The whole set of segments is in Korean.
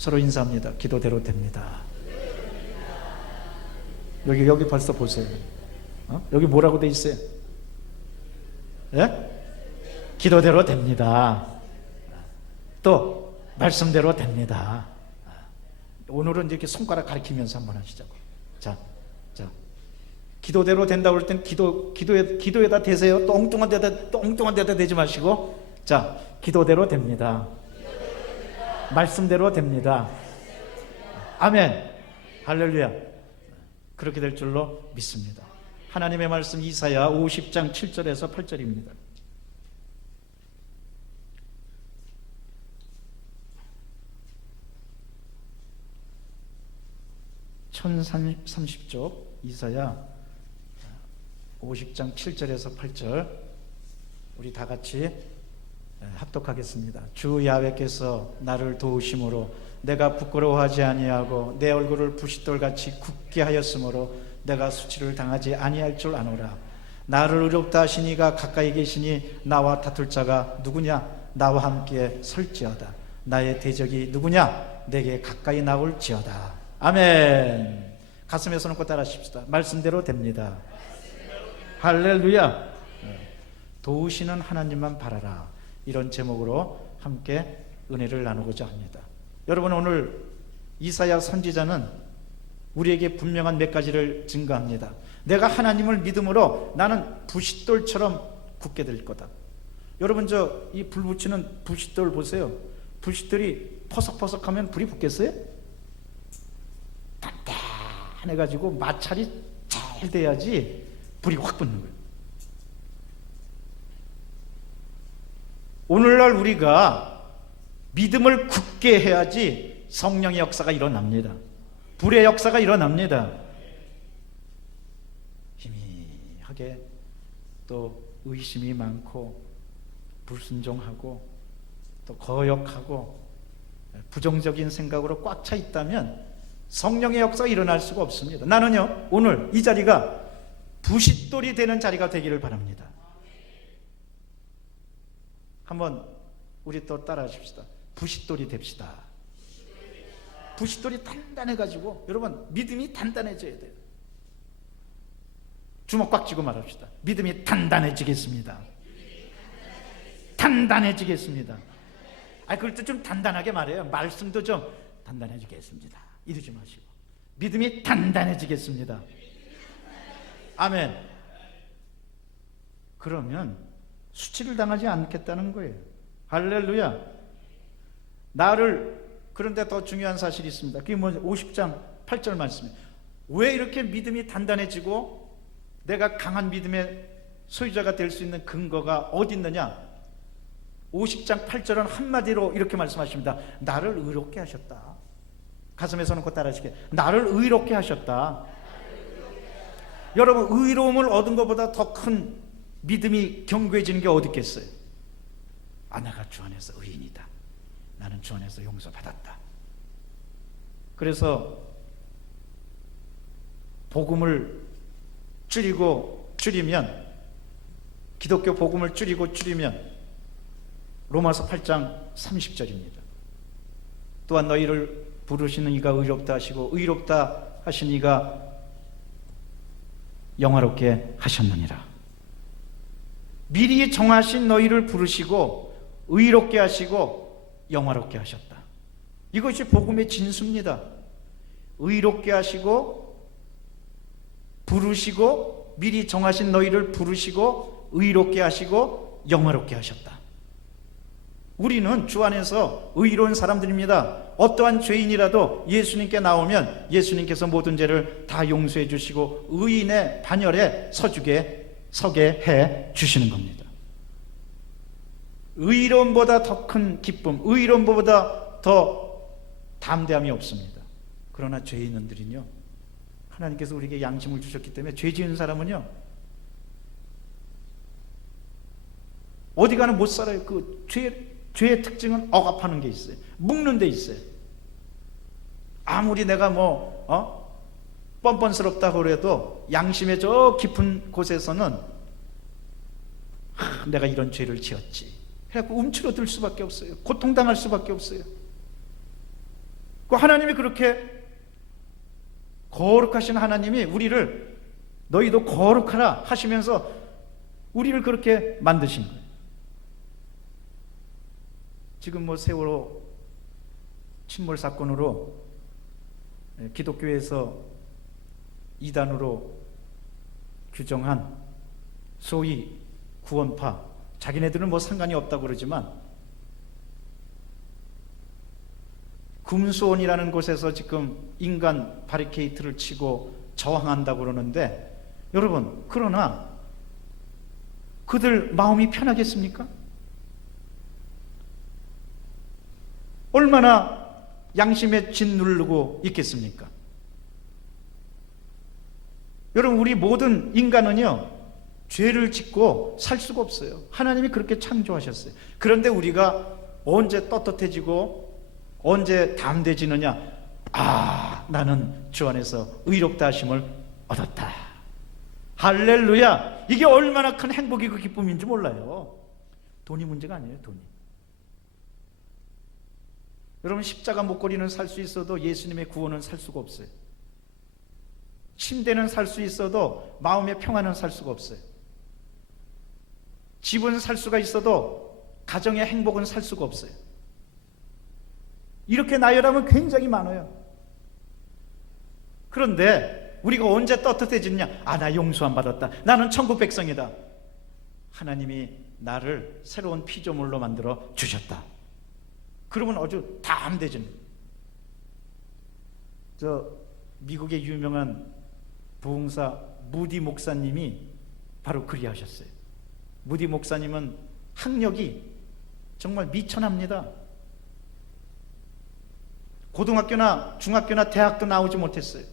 서로 인사합니다. 기도대로 됩니다. 여기 벌써 보세요. 여기 뭐라고 돼 있어요? 예? 기도대로 됩니다. 또 말씀대로 됩니다. 오늘은 이렇게 손가락 가리키면서 한번 하시자고. 자, 기도대로 된다고 할 땐 기도에다 대세요. 또 엉뚱한 데다 대지 마시고, 자, 기도대로 됩니다. 말씀대로 됩니다. 아멘. 할렐루야. 그렇게 될 줄로 믿습니다. 하나님의 말씀 이사야 50장 7절에서 8절입니다. 1030쪽 이사야 50장 7절에서 8절 우리 다 같이 합독하겠습니다. 주 야훼께서 나를 도우심으로 내가 부끄러워하지 아니하고 내 얼굴을 부싯돌같이 굳게 하였으므로 내가 수치를 당하지 아니할 줄 아노라. 나를 의롭다 하시니가 가까이 계시니 나와 다툴 자가 누구냐? 나와 함께 설지어다. 나의 대적이 누구냐? 내게 가까이 나올지어다. 아멘. 가슴에 손 얹고 따라하십시다. 말씀대로 됩니다. 할렐루야. 도우시는 하나님만 바라라. 이런 제목으로 함께 은혜를 나누고자 합니다. 여러분, 오늘 이사야 선지자는 우리에게 분명한 몇 가지를 증거합니다. 내가 하나님을 믿음으로 나는 부싯돌처럼 굳게 될 거다. 여러분, 이 불 붙이는 부싯돌 보세요. 부싯돌이 퍼석퍼석하면 불이 붙겠어요? 단단해가지고 마찰이 잘 돼야지 불이 확 붙는 거예요. 오늘날 우리가 믿음을 굳게 해야지 성령의 역사가 일어납니다. 불의 역사가 일어납니다. 희미하게 또 의심이 많고 불순종하고 또 거역하고 부정적인 생각으로 꽉 차 있다면 성령의 역사가 일어날 수가 없습니다. 나는요, 오늘 이 자리가 부싯돌이 되는 자리가 되기를 바랍니다. 한번 우리 또 따라 하십시다. 부싯돌이 됩시다. 부싯돌이 단단해가지고, 여러분, 믿음이 단단해져야 돼요. 주먹 꽉 쥐고 말합시다. 믿음이 단단해지겠습니다. 단단해지겠습니다. 그럴 때 좀 단단하게 말해요. 말씀도 좀 단단해지겠습니다. 이러지 마시고, 믿음이 단단해지겠습니다. 아멘. 그러면 수치를 당하지 않겠다는 거예요. 할렐루야. 그런데 더 중요한 사실이 있습니다. 그게 뭐죠? 50장 8절 말씀이에요. 왜 이렇게 믿음이 단단해지고 내가 강한 믿음의 소유자가 될 수 있는 근거가 어디 있느냐? 50장 8절은 한마디로 이렇게 말씀하십니다. 나를 의롭게 하셨다. 가슴에 손 얹고 따라하시게. 나를 의롭게 하셨다. 여러분, 의로움을 얻은 것보다 더 큰 믿음이 견고해지는 게 어디 있겠어요? 내가 주 안에서 의인이다. 나는 주 안에서 용서받았다. 그래서 복음을 줄이면, 기독교 복음을 줄이면 로마서 8장 30절입니다. 또한 너희를 부르시는 이가 의롭다 하시고 의롭다 하신 이가 영화롭게 하셨느니라. 미리 정하신 너희를 부르시고 의롭게 하시고 영화롭게 하셨다. 이것이 복음의 진수입니다. 의롭게 하시고 부르시고, 미리 정하신 너희를 부르시고 의롭게 하시고 영화롭게 하셨다. 우리는 주 안에서 의로운 사람들입니다. 어떠한 죄인이라도 예수님께 나오면 예수님께서 모든 죄를 다 용서해 주시고 의인의 반열에 서게 해 주시는 겁니다. 의로움보다 더 큰 기쁨, 의로움보다 더 담대함이 없습니다. 그러나 죄인들은요, 하나님께서 우리에게 양심을 주셨기 때문에 죄 지은 사람은요, 어디 가는 못 살아요. 죄의 특징은 억압하는 게 있어요. 묶는 데 있어요. 아무리 내가 뻔뻔스럽다고 그래도 양심의 저 깊은 곳에서는 내가 이런 죄를 지었지 해갖고 움츠러들 수밖에 없어요. 고통당할 수밖에 없어요. 그 하나님이 그렇게 거룩하신 하나님이 우리를 너희도 거룩하라 하시면서 우리를 그렇게 만드신 거예요. 지금 뭐 세월호 침몰 사건으로 기독교에서 이단으로 규정한 소위 구원파, 자기네들은 뭐 상관이 없다고 그러지만 금수원이라는 곳에서 지금 인간 바리케이트를 치고 저항한다고 그러는데, 여러분, 그러나 그들 마음이 편하겠습니까? 얼마나 양심에 짓누르고 있겠습니까? 여러분, 우리 모든 인간은요, 죄를 짓고 살 수가 없어요. 하나님이 그렇게 창조하셨어요. 그런데 우리가 언제 떳떳해지고 언제 담대지느냐? 아, 나는 주 안에서 의롭다 하심을 얻었다. 할렐루야. 이게 얼마나 큰 행복이고 기쁨인지 몰라요. 돈이 문제가 아니에요. 돈이. 여러분, 십자가 목걸이는 살 수 있어도 예수님의 구원은 살 수가 없어요. 침대는 살 수 있어도 마음의 평안은 살 수가 없어요. 집은 살 수가 있어도 가정의 행복은 살 수가 없어요. 이렇게 나열하면 굉장히 많아요. 그런데 우리가 언제 떳떳해지느냐? 아, 나 용서함 받았다. 나는 천국 백성이다. 하나님이 나를 새로운 피조물로 만들어 주셨다. 그러면 아주 담대해지는. 저 미국의 유명한 부흥사 무디 목사님이 바로 그리하셨어요. 무디 목사님은 학력이 정말 미천합니다. 고등학교나 중학교나 대학도 나오지 못했어요.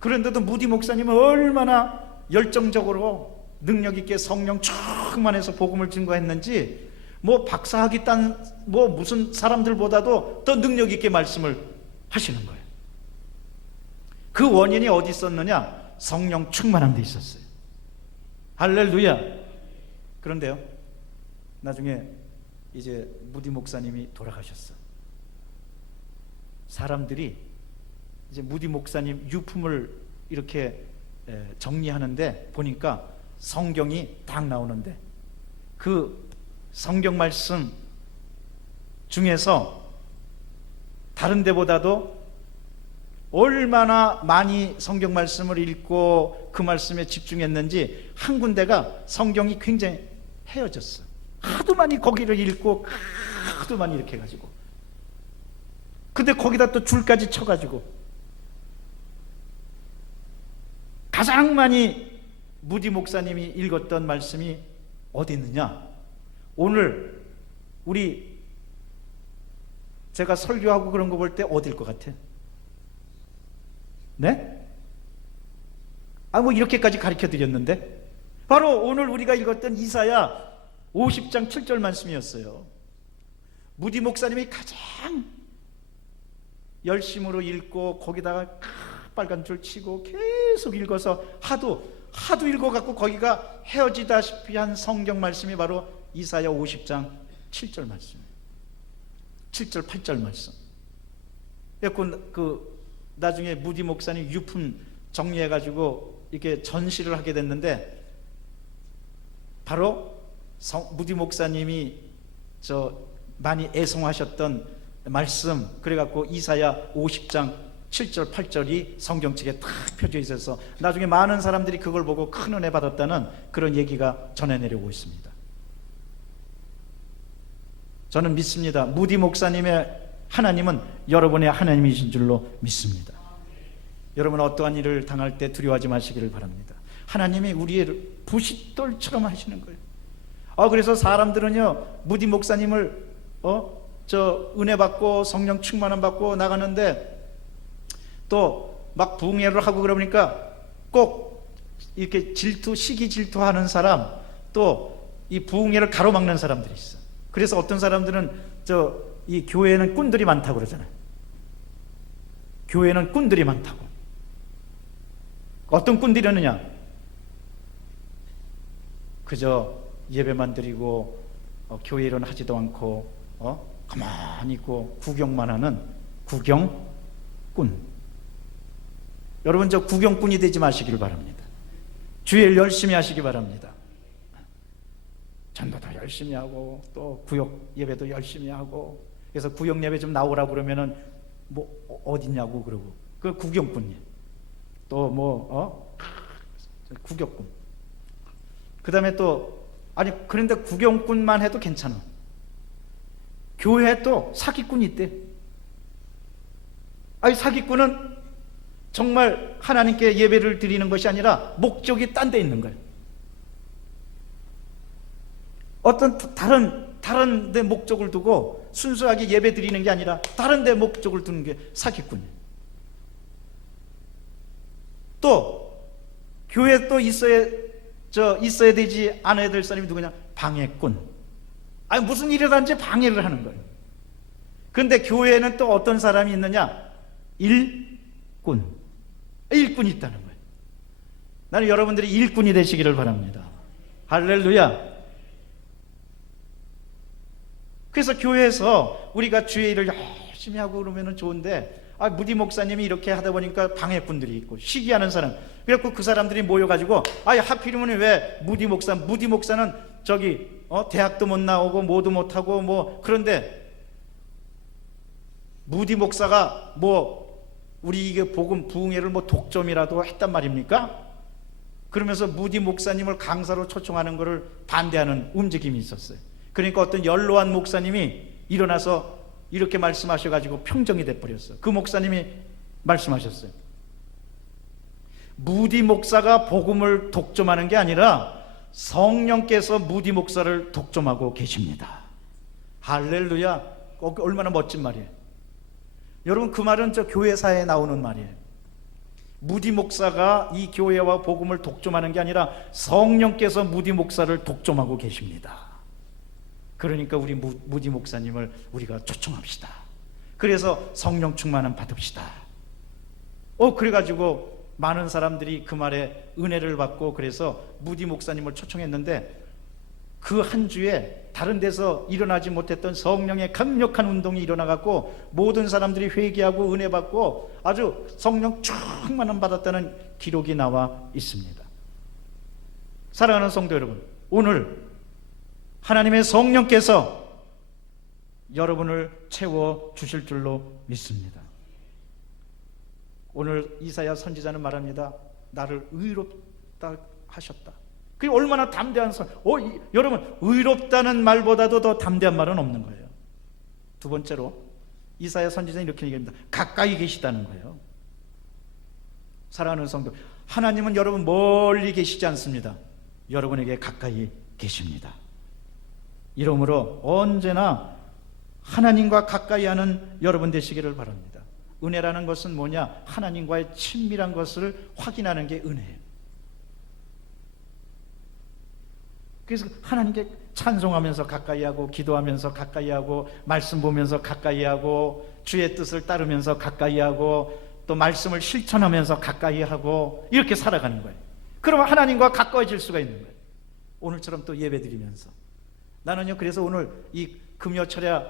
그런데도 무디 목사님은 얼마나 열정적으로 능력 있게 성령 충만해서 복음을 증거했는지, 뭐 박사학위 딴 뭐 무슨 사람들보다도 더 능력 있게 말씀을 하시는 거예요. 그 원인이 어디 있었느냐? 성령 충만한 데 있었어요. 할렐루야. 그런데요, 나중에 이제 무디 목사님이 돌아가셨어. 사람들이 이제 무디 목사님 유품을 이렇게 정리하는데 보니까 성경이 딱 나오는데, 그 성경 말씀 중에서 다른 데보다도 얼마나 많이 성경 말씀을 읽고 그 말씀에 집중했는지 한 군데가 성경이 굉장히 헤어졌어. 하도 많이 거기를 읽고 하도 많이 이렇게 해가지고, 근데 거기다 또 줄까지 쳐가지고 가장 많이 무디 목사님이 읽었던 말씀이 어디 있느냐? 오늘 우리 제가 설교하고 그런 거 볼 때 어딜 것 같아? 네? 아, 뭐 이렇게까지 가르쳐 드렸는데 바로 오늘 우리가 읽었던 이사야 50장 7절 말씀이었어요. 무디 목사님이 가장 열심으로 읽고 거기다가 빨간 줄 치고 계속 읽어서 하도 읽어갖고 거기가 헤어지다시피 한 성경 말씀이 바로 이사야 50장 7절 말씀이에요. 7절 8절 말씀. 그 나중에 무디 목사님 유품 정리해가지고 이렇게 전시를 하게 됐는데, 바로 무디 목사님이 저 많이 애송하셨던 말씀, 그래갖고 이사야 50장 7절 8절이 성경책에 탁 펴져 있어서 나중에 많은 사람들이 그걸 보고 큰 은혜 받았다는 그런 얘기가 전해 내려오고 있습니다. 저는 믿습니다. 무디 목사님의 하나님은 여러분의 하나님이신 줄로 믿습니다. 여러분, 어떠한 일을 당할 때 두려워하지 마시기를 바랍니다. 하나님이 우리의 부싯돌처럼 하시는 거예요. 그래서 사람들은요, 무디 목사님을 저 은혜 받고 성령 충만함 받고 나가는데 또 막 부흥회를 하고 그러니까 꼭 이렇게 시기 질투하는 사람, 또 이 부흥회를 가로막는 사람들이 있어. 그래서 어떤 사람들은 이 교회에는 꾼들이 많다고 그러잖아요. 교회는 꾼들이 많다고. 어떤 꾼들이었느냐? 그저 예배만 드리고 교회 일은 하지도 않고 가만히 있고 구경만 하는 구경꾼. 여러분, 저 구경꾼이 되지 마시기를 바랍니다. 주일 열심히 하시기 바랍니다. 전도도 열심히 하고 또 구역 예배도 열심히 하고, 그래서 구역 예배 좀 나오라고 그러면은 뭐 어딨냐고 그러고, 그 구경꾼이에요. 또 뭐 구경꾼. 그 다음에 또, 아니 그런데 구경꾼만 해도 괜찮아. 교회에 또 사기꾼이 있대. 아니 사기꾼은 정말 하나님께 예배를 드리는 것이 아니라 목적이 딴 데 있는 거예요. 어떤 다른 데 목적을 두고 순수하게 예배 드리는 게 아니라 다른 데 목적을 두는 게 사기꾼이에요. 또 교회에 또 있어야 되지 않아야 될 사람이 누구냐? 방해꾼. 아니 무슨 일이라든지 방해를 하는 거예요. 그런데 교회에는 또 어떤 사람이 있느냐? 일꾼이 있다는 거예요. 나는 여러분들이 일꾼이 되시기를 바랍니다. 할렐루야. 그래서 교회에서 우리가 주의 일을 열심히 하고 그러면 좋은데, 무디 목사님이 이렇게 하다 보니까 방해꾼들이 있고 시기하는 사람, 그래갖고 그 사람들이 모여가지고 하필이면 왜 무디 목사는 저기 대학도 못 나오고 뭐도 못하고 뭐, 그런데 무디 목사가 뭐 우리 이게 복음 부흥회를 뭐 독점이라도 했단 말입니까? 그러면서 무디 목사님을 강사로 초청하는 것을 반대하는 움직임이 있었어요. 그러니까 어떤 연로한 목사님이 일어나서 이렇게 말씀하셔가지고 평정이 돼버렸어요. 그 목사님이 말씀하셨어요. 무디 목사가 복음을 독점하는 게 아니라 성령께서 무디 목사를 독점하고 계십니다. 할렐루야. 얼마나 멋진 말이에요. 여러분, 그 말은 저 교회사에 나오는 말이에요. 무디 목사가 이 교회와 복음을 독점하는 게 아니라 성령께서 무디 목사를 독점하고 계십니다. 그러니까 우리 무디 목사님을 우리가 초청합시다. 그래서 성령 충만함 받읍시다. 그래가지고 많은 사람들이 그 말에 은혜를 받고, 그래서 무디 목사님을 초청했는데 그 한 주에 다른 데서 일어나지 못했던 성령의 강력한 운동이 일어나갖고 모든 사람들이 회개하고 은혜 받고 아주 성령 충만함 받았다는 기록이 나와 있습니다. 사랑하는 성도 여러분, 오늘 하나님의 성령께서 여러분을 채워 주실 줄로 믿습니다. 오늘 이사야 선지자는 말합니다. 나를 의롭다 하셨다. 그게 얼마나 담대한 여러분, 의롭다는 말보다도 더 담대한 말은 없는 거예요. 두 번째로 이사야 선지자는 이렇게 얘기합니다. 가까이 계시다는 거예요. 사랑하는 성도, 하나님은 여러분 멀리 계시지 않습니다. 여러분에게 가까이 계십니다. 이러므로 언제나 하나님과 가까이 하는 여러분 되시기를 바랍니다. 은혜라는 것은 뭐냐? 하나님과의 친밀한 것을 확인하는 게 은혜예요. 그래서 하나님께 찬송하면서 가까이 하고, 기도하면서 가까이 하고, 말씀 보면서 가까이 하고, 주의 뜻을 따르면서 가까이 하고, 또 말씀을 실천하면서 가까이 하고, 이렇게 살아가는 거예요. 그러면 하나님과 가까워질 수가 있는 거예요. 오늘처럼 또 예배 드리면서. 나는요, 그래서 오늘 이 금요철야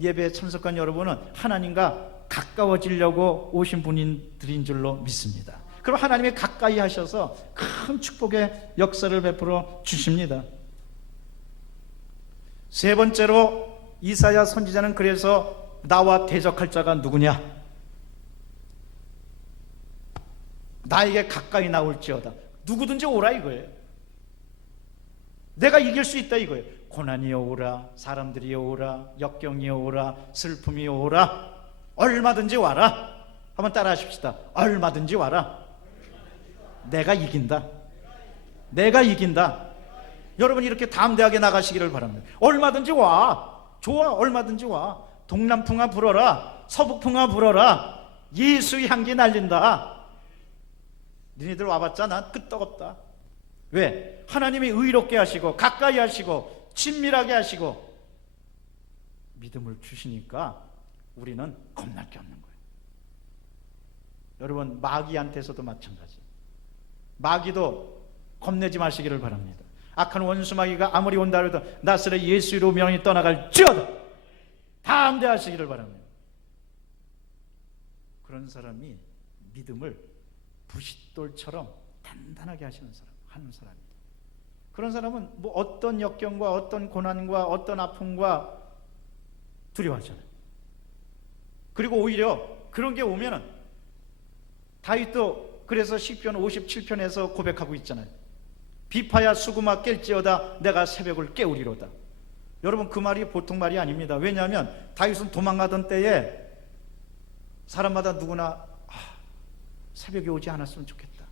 예배에 참석한 여러분은 하나님과 가까워지려고 오신 분들인 줄로 믿습니다. 그럼 하나님이 가까이 하셔서 큰 축복의 역사를 베풀어 주십니다. 세 번째로 이사야 선지자는 그래서 나와 대적할 자가 누구냐? 나에게 가까이 나올지어다. 누구든지 오라 이거예요. 내가 이길 수 있다 이거예요. 고난이 오라, 사람들이 오라, 역경이 오라, 슬픔이 오라, 얼마든지 와라. 한번 따라 하십시다. 얼마든지 와라. 내가 이긴다. 내가 이긴다. 여러분 이렇게 담대하게 나가시기를 바랍니다. 얼마든지 와. 좋아. 얼마든지 와. 동남풍아 불어라. 서북풍아 불어라. 예수의 향기 날린다. 너희들 와봤자 난 끄떡없다. 왜? 하나님이 의롭게 하시고 가까이 하시고 친밀하게 하시고 믿음을 주시니까 우리는 겁날 게 없는 거예요. 여러분 마귀한테서도 마찬가지. 마귀도 겁내지 마시기를 바랍니다. 악한 원수 마귀가 아무리 온다 해도 나스렛 예수 이름으로 명이 떠나갈지어다. 담대하시기를 바랍니다. 그런 사람이 믿음을 부싯돌처럼 단단하게 하는 사람입니다. 그런 사람은 뭐 어떤 역경과 어떤 고난과 어떤 아픔과 두려워하잖아요. 그리고 오히려 그런 게 오면은 다윗도 그래서 시편 57편에서 고백하고 있잖아요. 비파야 수구마 깰지어다 내가 새벽을 깨우리로다. 여러분, 그 말이 보통 말이 아닙니다. 왜냐하면 다윗은 도망가던 때에 사람마다 누구나 새벽이 오지 않았으면 좋겠다,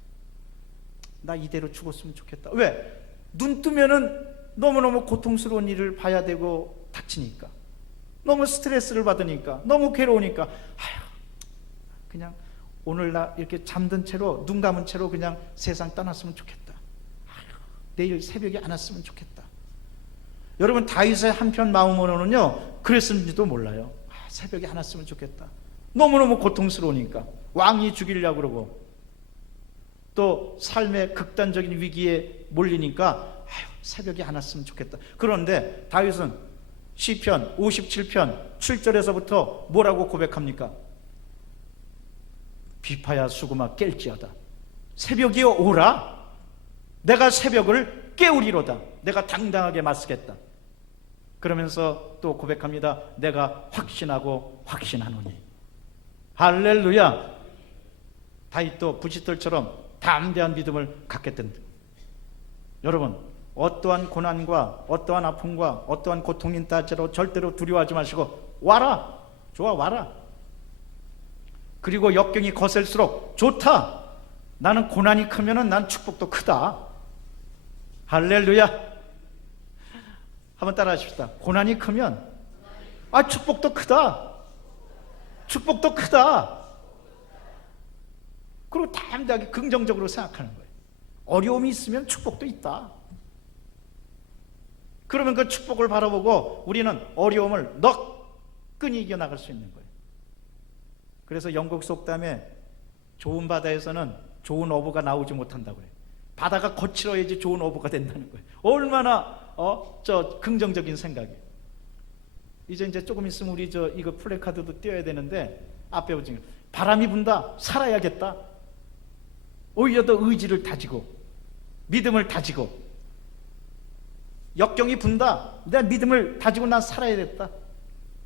나 이대로 죽었으면 좋겠다. 왜? 눈 뜨면은 너무너무 고통스러운 일을 봐야 되고 닥치니까, 너무 스트레스를 받으니까, 너무 괴로우니까 그냥 오늘 나 이렇게 잠든 채로, 눈 감은 채로 그냥 세상 떠났으면 좋겠다, 내일 새벽이 안 왔으면 좋겠다. 여러분, 다윗의 한편 마음으로는요 그랬을지도 몰라요. 새벽이 안 왔으면 좋겠다, 너무너무 고통스러우니까, 왕이 죽이려고 그러고 또 삶의 극단적인 위기에 몰리니까 새벽이 안 왔으면 좋겠다. 그런데 다윗은 시편 57편 7절에서부터 뭐라고 고백합니까? 비파야 수구마 깰지어다 새벽이 오라 내가 새벽을 깨우리로다, 내가 당당하게 맞서겠다. 그러면서 또 고백합니다. 내가 확신하고 확신하노니. 할렐루야. 다윗도 부싯돌처럼 담대한 믿음을 갖겠던데, 여러분, 어떠한 고난과 어떠한 아픔과 어떠한 고통인 따지로 절대로 두려워하지 마시고 와라. 좋아, 와라. 그리고 역경이 거셀수록 좋다. 나는 고난이 크면은 난 축복도 크다. 할렐루야. 한번 따라 하십시다. 고난이 크면 축복도 크다. 축복도 크다. 그리고 담대하게 긍정적으로 생각하는 거예요. 어려움이 있으면 축복도 있다. 그러면 그 축복을 바라보고 우리는 어려움을 너끈히 이겨나갈 수 있는 거예요. 그래서 영국 속담에 좋은 바다에서는 좋은 어부가 나오지 못한다고 해요. 바다가 거칠어야지 좋은 어부가 된다는 거예요. 얼마나 긍정적인 생각이에요. 이제 조금 있으면 우리 이거 플래카드도 띄워야 되는데, 앞에 보지, 바람이 분다, 살아야겠다. 오히려 더 의지를 다지고 믿음을 다지고, 역경이 분다, 내 믿음을 다지고 난 살아야겠다,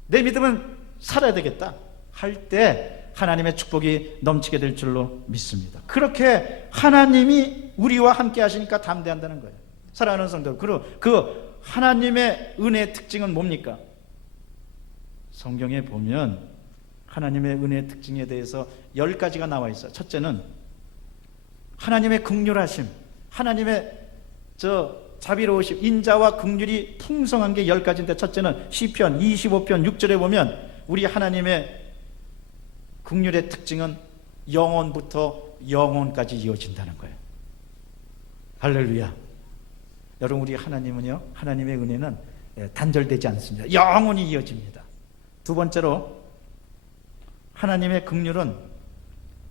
내 믿음은 살아야 되겠다 할 때 하나님의 축복이 넘치게 될 줄로 믿습니다. 그렇게 하나님이 우리와 함께 하시니까 담대한다는 거예요. 사랑하는 성도, 그리고 그 하나님의 은혜의 특징은 뭡니까? 성경에 보면 하나님의 은혜의 특징에 대해서 10가지가 나와 있어요. 첫째는 하나님의 긍휼하심, 하나님의 자비로우심, 인자와 긍휼이 풍성한 게 10가지인데, 첫째는 시편 25편 6절에 보면 우리 하나님의 긍휼의 특징은 영원부터 영원까지 이어진다는 거예요. 할렐루야. 여러분, 우리 하나님은요, 하나님의 은혜는 단절되지 않습니다. 영원히 이어집니다. 두 번째로 하나님의 긍휼은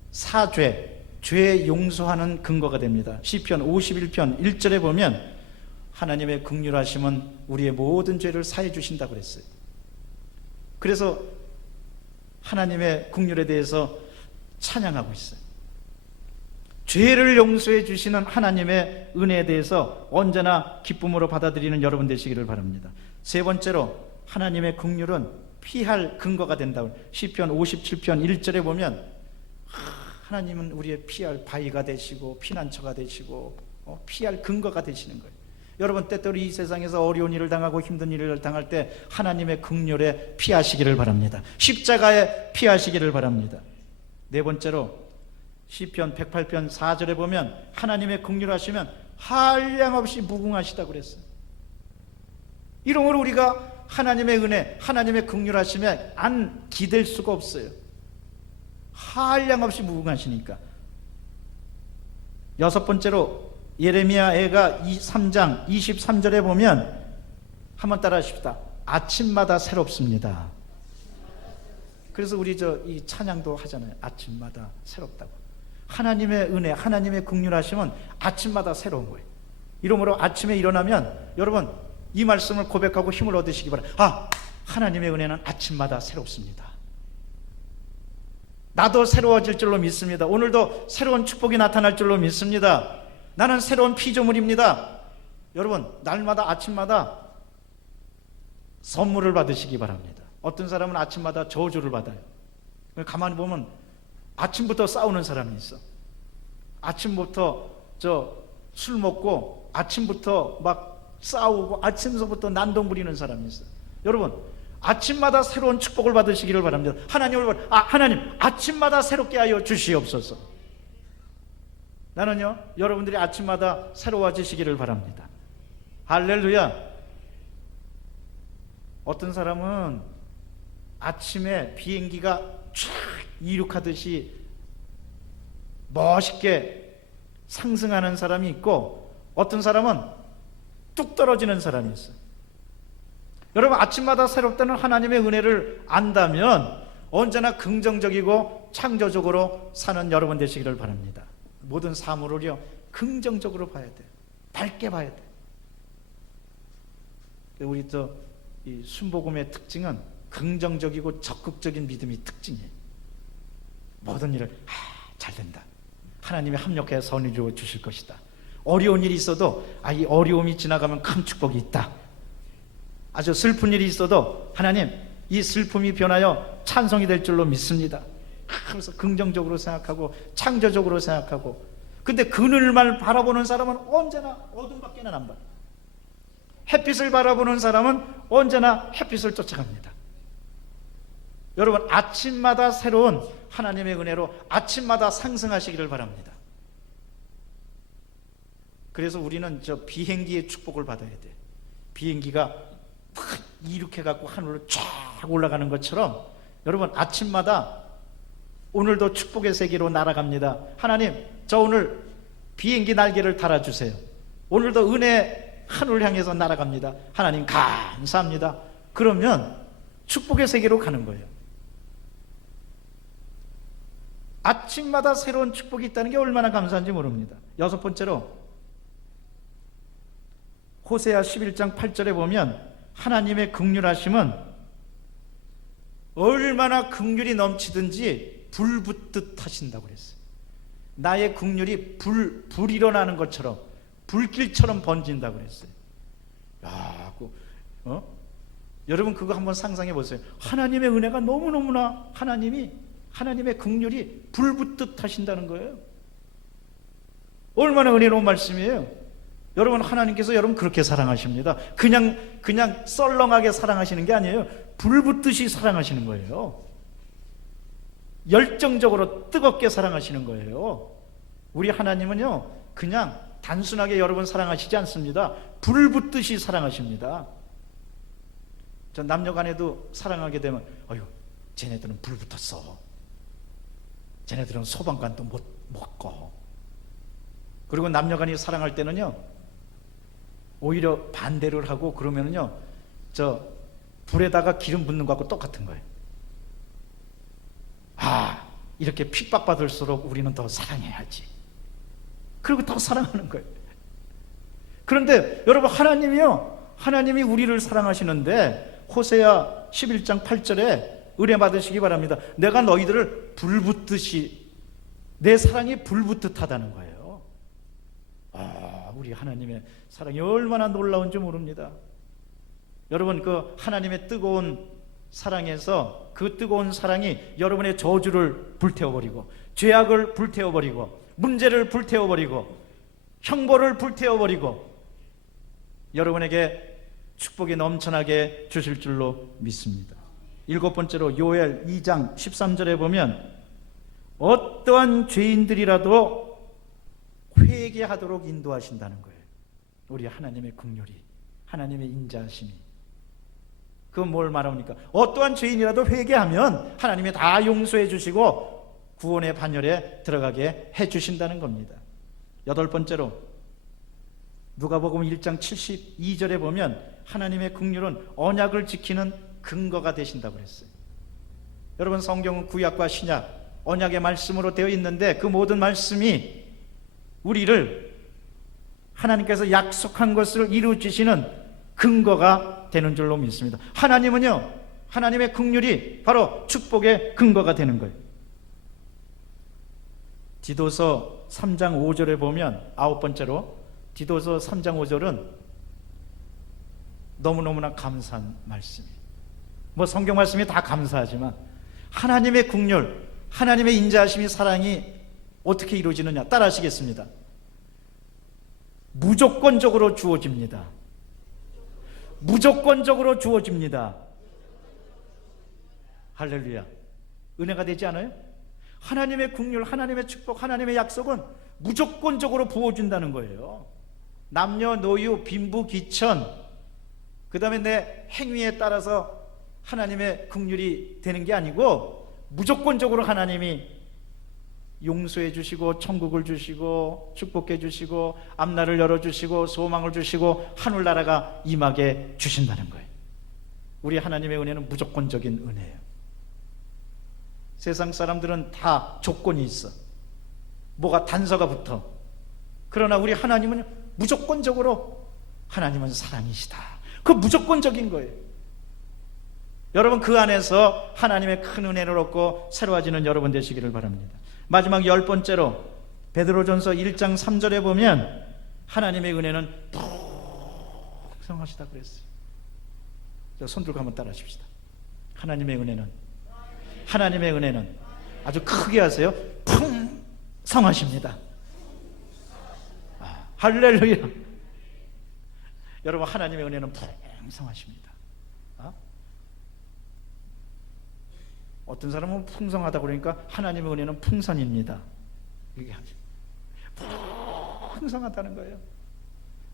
사죄, 죄 용서하는 근거가 됩니다. 시편 51편 1절에 보면 하나님의 긍휼하심은 우리의 모든 죄를 사해 주신다고 그랬어요. 그래서 하나님의 긍휼에 대해서 찬양하고 있어요. 죄를 용서해 주시는 하나님의 은혜에 대해서 언제나 기쁨으로 받아들이는 여러분 되시기를 바랍니다. 세 번째로 하나님의 긍휼은 피할 근거가 된다고, 시편 57편 1절에 보면 하나님은 우리의 피할 바위가 되시고 피난처가 되시고 피할 근거가 되시는 거예요. 여러분, 때때로 이 세상에서 어려운 일을 당하고 힘든 일을 당할 때 하나님의 긍휼에 피하시기를 바랍니다. 십자가에 피하시기를 바랍니다. 네 번째로 시편 108편 4절에 보면 하나님의 긍휼하시면 한량없이 무궁하시다고 그랬어요. 이러므로 우리가 하나님의 은혜, 하나님의 긍휼하심에 안 기댈 수가 없어요. 한량없이 무궁하시니까. 여섯 번째로 예레미야 애가 3장 23절에 보면, 한번 따라 하십시다. 아침마다 새롭습니다. 그래서 우리 이 찬양도 하잖아요. 아침마다 새롭다고. 하나님의 은혜, 하나님의 긍휼하심은 아침마다 새로운 거예요. 이러므로 아침에 일어나면 여러분 이 말씀을 고백하고 힘을 얻으시기 바랍니다. 하나님의 은혜는 아침마다 새롭습니다. 나도 새로워질 줄로 믿습니다. 오늘도 새로운 축복이 나타날 줄로 믿습니다. 나는 새로운 피조물입니다. 여러분, 날마다 아침마다 선물을 받으시기 바랍니다. 어떤 사람은 아침마다 저주를 받아요. 가만히 보면 아침부터 싸우는 사람이 있어. 아침부터 술 먹고 아침부터 막 싸우고 아침서부터 난동 부리는 사람이 있어. 여러분, 아침마다 새로운 축복을 받으시기를 바랍니다. 하나님, 아침마다 새롭게 하여 주시옵소서. 나는요, 여러분들이 아침마다 새로워지시기를 바랍니다. 할렐루야. 어떤 사람은 아침에 비행기가 쫙 이륙하듯이 멋있게 상승하는 사람이 있고, 어떤 사람은 뚝 떨어지는 사람이 있어요. 여러분, 아침마다 새롭다는 하나님의 은혜를 안다면 언제나 긍정적이고 창조적으로 사는 여러분 되시기를 바랍니다. 모든 사물을요, 긍정적으로 봐야 돼요. 밝게 봐야 돼요. 우리 이 순복음의 특징은 긍정적이고 적극적인 믿음이 특징이에요. 모든 일을 잘 된다. 하나님이 합력해 선을 이루어 주실 것이다. 어려운 일이 있어도 이 어려움이 지나가면 큰 축복이 있다. 아주 슬픈 일이 있어도 하나님, 이 슬픔이 변하여 찬송이 될 줄로 믿습니다. 그래서 긍정적으로 생각하고 창조적으로 생각하고. 근데 그늘만 바라보는 사람은 언제나 어둠밖에는 안 봐요. 햇빛을 바라보는 사람은 언제나 햇빛을 쫓아갑니다. 여러분, 아침마다 새로운 하나님의 은혜로 아침마다 상승하시기를 바랍니다. 그래서 우리는 비행기의 축복을 받아야 돼. 비행기가 팍 이륙해갖고 하늘로 쫙 올라가는 것처럼 여러분, 아침마다 오늘도 축복의 세계로 날아갑니다. 하나님, 저 오늘 비행기 날개를 달아주세요. 오늘도 은혜 하늘을 향해서 날아갑니다. 하나님 감사합니다. 그러면 축복의 세계로 가는 거예요. 아침마다 새로운 축복이 있다는 게 얼마나 감사한지 모릅니다. 6번째로 호세아 11장 8절에 보면 하나님의 긍휼하심은 얼마나 긍휼이 넘치든지 불 붙듯 하신다고 그랬어요. 나의 긍휼이 불 일어나는 것처럼 불길처럼 번진다고 그랬어요. 여러분, 그거 한번 상상해 보세요. 하나님의 은혜가 너무너무나 하나님의 긍휼이 불 붙듯 하신다는 거예요. 얼마나 은혜로운 말씀이에요. 여러분, 하나님께서 여러분 그렇게 사랑하십니다. 그냥 썰렁하게 사랑하시는 게 아니에요. 불 붙듯이 사랑하시는 거예요. 열정적으로 뜨겁게 사랑하시는 거예요. 우리 하나님은요, 그냥 단순하게 여러분 사랑하시지 않습니다. 불 붙듯이 사랑하십니다. 저 남녀간에도 사랑하게 되면 쟤네들은 불 붙었어. 쟤네들은 소방관도 못 먹고. 그리고 남녀간이 사랑할 때는요, 오히려 반대를 하고 그러면은요, 불에다가 기름 붓는 것하고 똑같은 거예요. 이렇게 핍박받을수록 우리는 더 사랑해야지. 그리고 더 사랑하는 거예요. 그런데 여러분, 하나님이 우리를 사랑하시는데 호세아 11장 8절에 은혜 받으시기 바랍니다. 내가 너희들을 불 붙듯이, 내 사랑이 불 붙듯 하다는 거예요. 우리 하나님의 사랑이 얼마나 놀라운지 모릅니다. 여러분, 그 하나님의 뜨거운 사랑에서 그 뜨거운 사랑이 여러분의 저주를 불태워버리고, 죄악을 불태워버리고, 문제를 불태워버리고, 형벌을 불태워버리고, 여러분에게 축복이 넘쳐나게 주실 줄로 믿습니다. 7번째로 요엘 2장 13절에 보면 어떠한 죄인들이라도 회개하도록 인도하신다는 거예요. 우리 하나님의 긍휼이, 하나님의 인자하심이. 그건 뭘 말합니까? 어떠한 죄인이라도 회개하면 하나님이 다 용서해 주시고 구원의 반열에 들어가게 해 주신다는 겁니다. 8번째로 누가복음 1장 72절에 보면 하나님의 긍휼은 언약을 지키는 근거가 되신다고 그랬어요. 여러분, 성경은 구약과 신약, 언약의 말씀으로 되어 있는데 그 모든 말씀이 우리를 하나님께서 약속한 것을 이루어 주시는 근거가 되는 줄로 믿습니다. 하나님은요, 하나님의 긍휼이 바로 축복의 근거가 되는 거예요. 디도서 3장 5절에 보면, 아홉 번째로 디도서 3장 5절은 너무너무나 감사한 말씀이에요. 뭐 성경 말씀이 다 감사하지만 하나님의 긍휼, 하나님의 인자하심이, 사랑이 어떻게 이루어지느냐 따라 하시겠습니다. 무조건적으로 주어집니다. 무조건적으로 주어집니다. 할렐루야. 은혜가 되지 않아요? 하나님의 긍휼, 하나님의 축복, 하나님의 약속은 무조건적으로 부어준다는 거예요. 남녀노유, 빈부, 귀천, 그 다음에 내 행위에 따라서 하나님의 긍휼이 되는 게 아니고 무조건적으로 하나님이 용서해 주시고 천국을 주시고 축복해 주시고 앞날을 열어주시고 소망을 주시고 하늘나라가 임하게 주신다는 거예요. 우리 하나님의 은혜는 무조건적인 은혜예요. 세상 사람들은 다 조건이 있어. 뭐가 단서가 붙어. 그러나 우리 하나님은 무조건적으로, 하나님은 사랑이시다. 그 무조건적인 거예요. 여러분, 그 안에서 하나님의 큰 은혜를 얻고 새로워지는 여러분 되시기를 바랍니다. 마지막 10번째로 베드로전서 1장 3절에 보면 하나님의 은혜는 풍성하시다 그랬어요. 손 들고 한번 따라 하십시다. 하나님의 은혜는 아주 크게 하세요. 풍성하십니다. 할렐루야. 여러분, 하나님의 은혜는 풍성하십니다. 어떤 사람은 풍성하다 그러니까 하나님의 은혜는 풍선입니다. 이게 풍성하다는 거예요.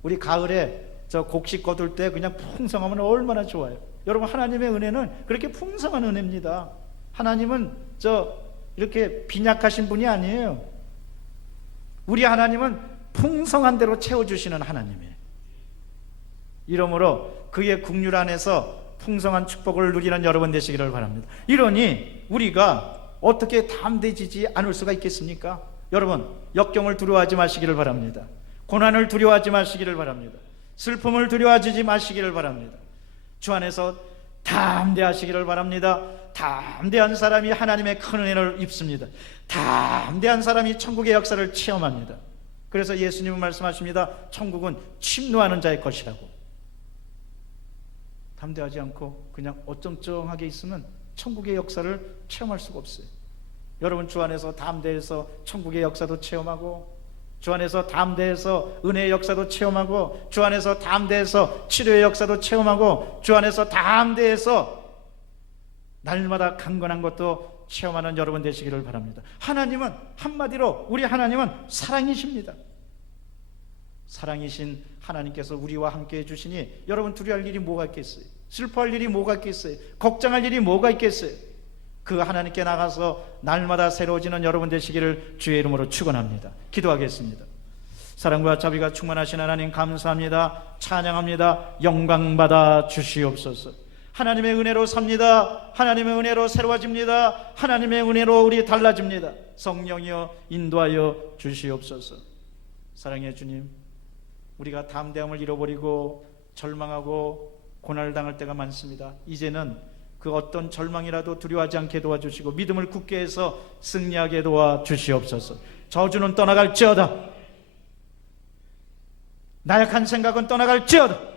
우리 가을에 저 곡식 거둘 때 그냥 풍성하면 얼마나 좋아요. 여러분, 하나님의 은혜는 그렇게 풍성한 은혜입니다. 하나님은 이렇게 빈약하신 분이 아니에요. 우리 하나님은 풍성한 대로 채워주시는 하나님이에요. 이러므로 그의 긍휼 안에서 풍성한 축복을 누리는 여러분 되시기를 바랍니다. 이러니 우리가 어떻게 담대해지지 않을 수가 있겠습니까? 여러분, 역경을 두려워하지 마시기를 바랍니다. 고난을 두려워하지 마시기를 바랍니다. 슬픔을 두려워하지 마시기를 바랍니다. 주 안에서 담대하시기를 바랍니다. 담대한 사람이 하나님의 큰 은혜를 입습니다. 담대한 사람이 천국의 역사를 체험합니다. 그래서 예수님은 말씀하십니다. 천국은 침노하는 자의 것이라고. 담대하지 않고 그냥 어쩡쩡하게 있으면 천국의 역사를 체험할 수가 없어요. 여러분, 주 안에서 담대해서 천국의 역사도 체험하고, 주 안에서 담대해서 은혜의 역사도 체험하고, 주 안에서 담대해서 치료의 역사도 체험하고, 주 안에서 담대해서 날마다 강건한 것도 체험하는 여러분 되시기를 바랍니다. 하나님은 한마디로 우리 하나님은 사랑이십니다. 사랑이신 하나님께서 우리와 함께 해주시니 여러분, 두려워할 일이 뭐가 있겠어요? 슬퍼할 일이 뭐가 있겠어요? 걱정할 일이 뭐가 있겠어요? 그 하나님께 나가서 날마다 새로워지는 여러분 되시기를 주의 이름으로 축원합니다. 기도하겠습니다. 사랑과 자비가 충만하신 하나님, 감사합니다. 찬양합니다. 영광받아 주시옵소서. 하나님의 은혜로 삽니다. 하나님의 은혜로 새로워집니다. 하나님의 은혜로 우리 달라집니다. 성령이여 인도하여 주시옵소서. 사랑의 주님, 우리가 담대함을 잃어버리고 절망하고 고난을 당할 때가 많습니다. 이제는 그 어떤 절망이라도 두려워하지 않게 도와주시고 믿음을 굳게 해서 승리하게 도와주시옵소서. 저주는 떠나갈지어다. 나약한 생각은 떠나갈지어다.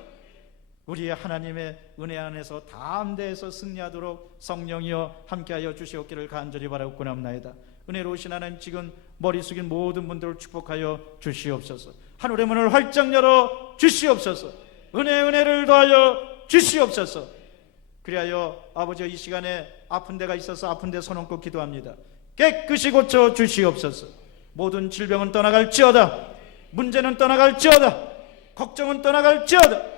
우리의 하나님의 은혜 안에서 담대해서 승리하도록 성령이여 함께하여 주시옵기를 간절히 바라고 구합나이다. 은혜로우신 하나님, 지금 머리 숙인 모든 분들을 축복하여 주시옵소서. 하늘의 문을 활짝 열어 주시옵소서. 은혜를 더하여 주시옵소서. 그리하여 아버지, 이 시간에 아픈 데가 있어서 아픈 데 손 얹고 기도합니다. 깨끗이 고쳐 주시옵소서. 모든 질병은 떠나갈지어다. 문제는 떠나갈지어다. 걱정은 떠나갈지어다.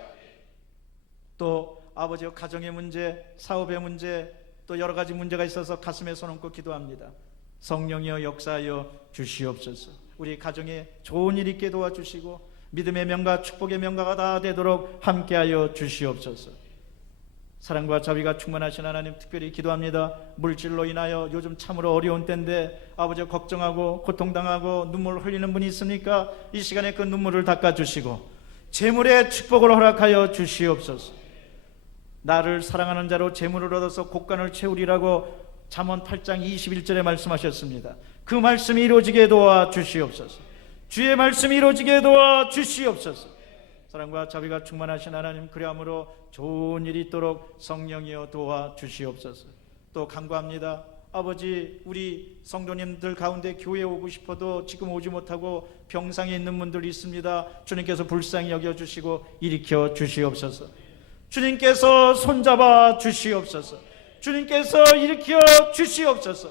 또 아버지, 가정의 문제, 사업의 문제, 또 여러 가지 문제가 있어서 가슴에 손 얹고 기도합니다. 성령이여 역사하여 주시옵소서. 우리 가정에 좋은 일 있게 도와주시고 믿음의 명가, 축복의 명가가 다 되도록 함께하여 주시옵소서. 사랑과 자비가 충만하신 하나님, 특별히 기도합니다. 물질로 인하여 요즘 참으로 어려운 때인데 아버지, 걱정하고 고통당하고 눈물 흘리는 분이 있습니까? 이 시간에 그 눈물을 닦아주시고 재물의 축복을 허락하여 주시옵소서. 나를 사랑하는 자로 재물을 얻어서 곡간을 채우리라고 잠언 8장 21절에 말씀하셨습니다. 그 말씀이 이루어지게 도와 주시옵소서. 주의 말씀이 이루어지게 도와 주시옵소서. 사랑과 자비가 충만하신 하나님, 그리함으로 좋은 일이 있도록 성령이여 도와 주시옵소서. 또 간구합니다. 아버지, 우리 성도님들 가운데 교회에 오고 싶어도 지금 오지 못하고 병상에 있는 분들이 있습니다. 주님께서 불쌍히 여겨주시고 일으켜 주시옵소서. 주님께서 손잡아 주시옵소서. 주님께서 일으켜 주시옵소서.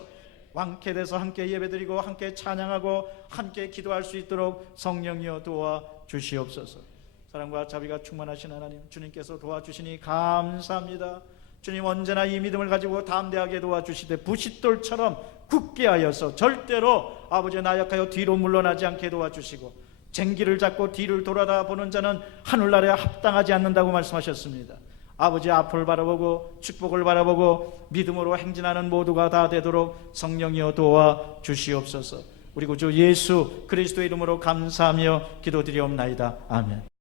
완쾌돼서 함께 예배드리고 함께 찬양하고 함께 기도할 수 있도록 성령이여 도와 주시옵소서. 사랑과 자비가 충만하신 하나님, 주님께서 도와주시니 감사합니다. 주님, 언제나 이 믿음을 가지고 담대하게 도와주시되 부싯돌처럼 굳게 하여서 절대로 아버지 나약하여 뒤로 물러나지 않게 도와주시고, 쟁기를 잡고 뒤를 돌아다 보는 자는 하늘나라에 합당하지 않는다고 말씀하셨습니다. 아버지 앞을 바라보고 축복을 바라보고 믿음으로 행진하는 모두가 다 되도록 성령이여 도와 주시옵소서. 우리 구주 예수 그리스도의 이름으로 감사하며 기도드리옵나이다. 아멘.